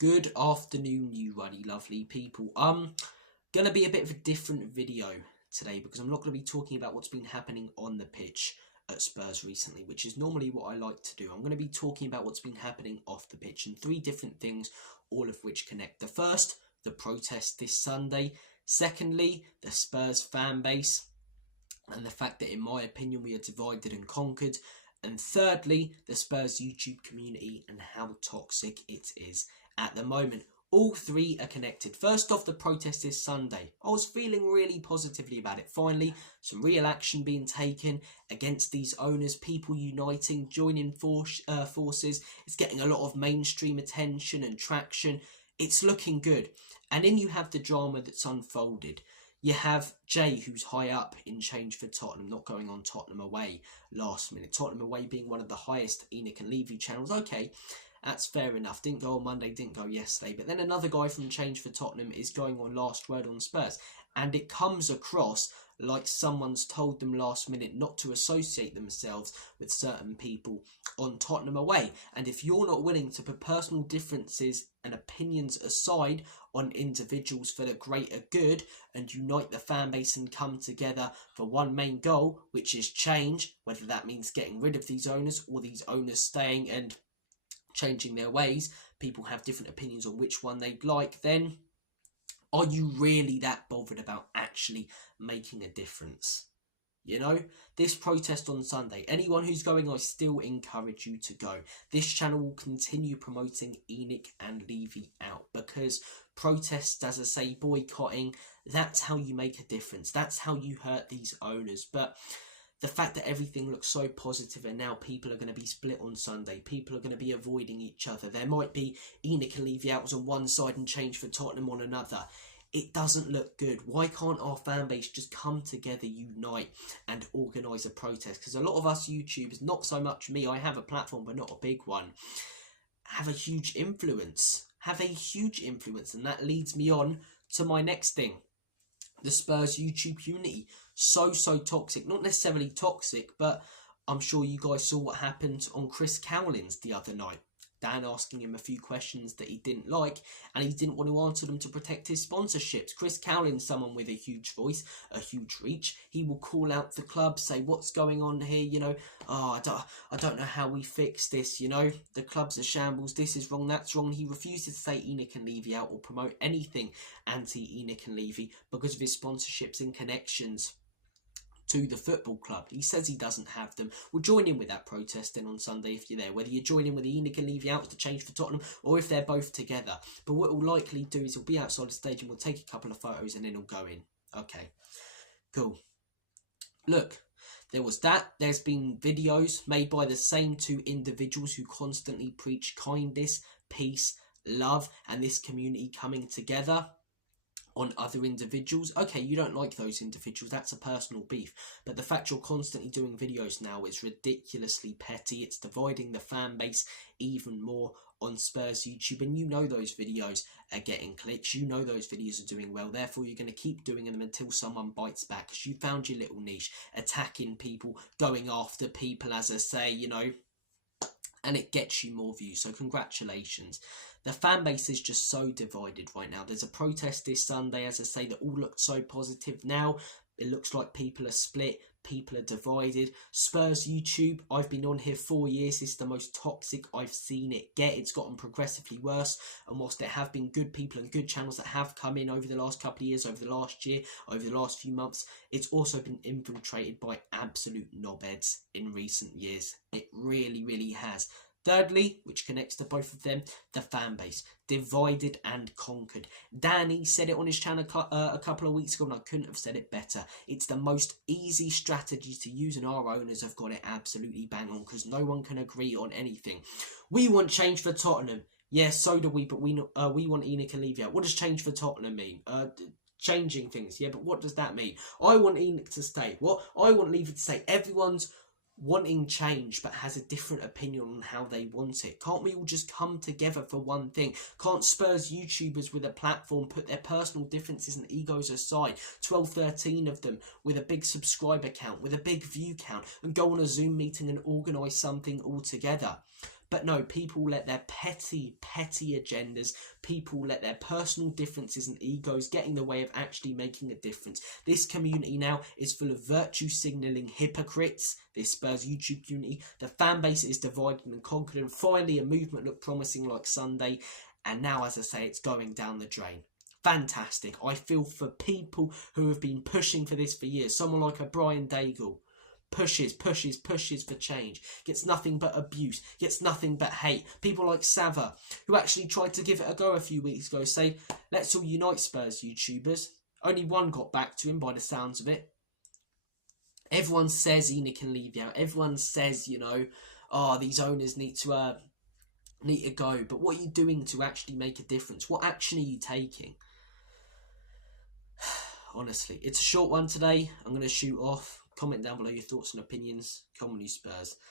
Good afternoon, you ruddy lovely people. Gonna be a bit of a different video today because I'm not going to be talking about what's been happening on the pitch at Spurs recently, which is normally what I like to do. I'm going to be talking about what's been happening off the pitch and three different things, all of which connect. The first, the protest this Sunday. Secondly, the Spurs fan base and the fact that, in my opinion, we are divided and conquered. And thirdly, the Spurs YouTube community and how toxic it is at the moment. All three are connected. First off, the protest this Sunday. I was feeling really positively about it. Finally, some real action being taken against these owners, people uniting, joining forces. It's getting a lot of mainstream attention and traction. It's looking good. And then you have the drama that's unfolded. You have Jay, who's high up in change for Tottenham, not going on Tottenham away last minute. Tottenham away being one of the highest Enoch and Levy channels. Okay, that's fair enough. Didn't go on Monday, didn't go yesterday. But then another guy from Change for Tottenham is going on Last Word on Spurs. And it comes across like someone's told them last minute not to associate themselves with certain people on Tottenham away. And if you're not willing to put personal differences and opinions aside on individuals for the greater good and unite the fan base and come together for one main goal, which is change, whether that means getting rid of these owners or these owners staying and changing their ways, people have different opinions on which one they'd like, then are you really that bothered about actually making a difference? You know, this protest on Sunday, anyone who's going, I still encourage you to go. This channel will continue promoting Enoch and Levy out because protests, as I say, boycotting, that's how you make a difference. That's how you hurt these owners. But the fact that everything looks so positive and now people are going to be split on Sunday, people are going to be avoiding each other. There might be Enoch and Levy out on one side and Change for Tottenham on another. It doesn't look good. Why can't our fan base just come together, unite and organise a protest? Because a lot of us YouTubers, not so much me, I have a platform but not a big one, have a huge influence. And that leads me on to my next thing. The Spurs YouTube community. So toxic. Not necessarily toxic, but I'm sure you guys saw what happened on Chris Cowlins the other night. Dan asking him a few questions that he didn't like, and he didn't want to answer them to protect his sponsorships. Chris Cowlins, someone with a huge voice, a huge reach. He will call out the club, say, what's going on here, you know, I don't know how we fix this, you know, the club's a shambles, this is wrong, that's wrong. He refuses to say Enoch and Levy out or promote anything anti-Enoch and Levy because of his sponsorships and connections to the football club. He says he doesn't have them. We'll join in with that protest then on Sunday if you're there, whether you join in with the Enoch and Levy out to Change for Tottenham or if they're both together. But what we'll likely do is he'll be outside the stage and we'll take a couple of photos and then he'll go in. Okay, cool. Look, there was that. There's been videos made by the same two individuals who constantly preach kindness, peace, love and this community coming together on other individuals. Okay, you don't like those individuals, that's a personal beef, but the fact you're constantly doing videos now is ridiculously petty. It's dividing the fan base even more on Spurs YouTube, and you know those videos are getting clicks, you know those videos are doing well, therefore you're going to keep doing them until someone bites back, because you found your little niche, attacking people, going after people, as I say, you know, and it gets you more views, so congratulations. The fan base is just so divided right now. There's a protest this Sunday, as I say, that all looked so positive. Now it looks like people are split, people are divided. Spurs YouTube, I've been on here 4 years. This is the most toxic I've seen it get. It's gotten progressively worse, and whilst there have been good people and good channels that have come in over the last couple of years, over the last year, over the last few months, it's also been infiltrated by absolute knobheads in recent years. It really has. Thirdly, which connects to both of them, the fan base. Divided and conquered. Danny said it on his channel a couple of weeks ago and I couldn't have said it better. It's the most easy strategy to use and our owners have got it absolutely bang on because no one can agree on anything. We want Change for Tottenham. Yes, so do we, but we want Enoch and Levy out. What does Change for Tottenham mean? Changing things, yeah, but what does that mean? I want Enoch to stay. What? I want Levy to stay. Everyone's wanting change but has a different opinion on how they want it. Can't we all just come together for one thing? Can't Spurs YouTubers with a platform put their personal differences and egos aside, 12, 13 of them with a big subscriber count, with a big view count, and go on a Zoom meeting and organise something all together? But no, people let their petty agendas, people let their personal differences and egos get in the way of actually making a difference. This community now is full of virtue signalling hypocrites, this Spurs YouTube community. The fan base is divided and conquered, and finally a movement looked promising like Sunday, and now, as I say, it's going down the drain. Fantastic. I feel for people who have been pushing for this for years. Someone like a Brian Daigle pushes for change, gets nothing but abuse, gets nothing but hate. People like Sava, who actually tried to give it a go a few weeks ago, say, let's all unite Spurs YouTubers. Only one got back to him by the sounds of it. Everyone says Ina can leave out. Everyone says, you know, these owners need to go. But what are you doing to actually make a difference? What action are you taking? Honestly, it's a short one today. I'm going to shoot off. Comment down below your thoughts and opinions. Come on, you Spurs.